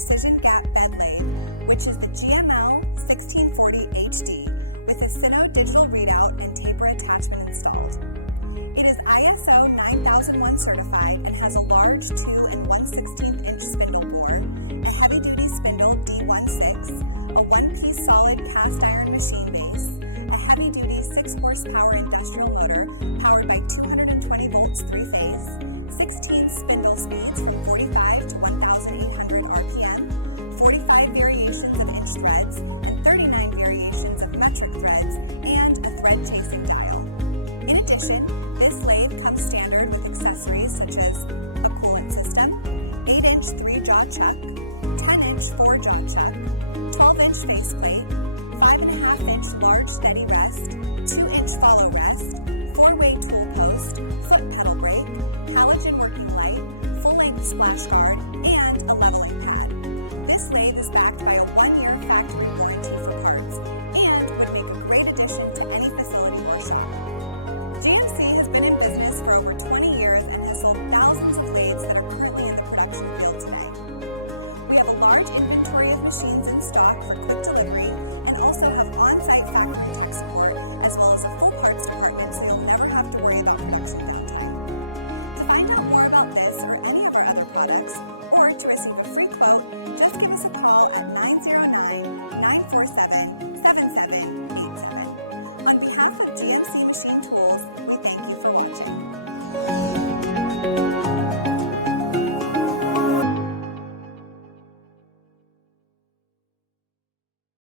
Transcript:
precision gap bed lathe, which is the GML 1640 HD with a Sino digital readout and taper attachment installed. It is ISO 9001 certified and has a large 2 1/16 inch spindle bore, a heavy-duty spindle D16, a one-piece solid cast iron machine base, a heavy-duty 6 horsepower industrial motor powered by 220 volts 3-phase, 16 spindle speeds from 45 to 1,800 RPM, 45 variations of inch threads, and 39 variations of metric threads, and a thread chasing dial. In addition, this lathe comes standard with accessories such as a coolant system, 8-inch 3-jaw chuck, 10-inch 4-jaw chuck, 12-inch faceplate, 5.5-inch large steady rest, 2-inch follow rest, 4-way tool post, foot pedal brake, halogen working light, full-length splash guard, and a leveling pad. This lathe is backed by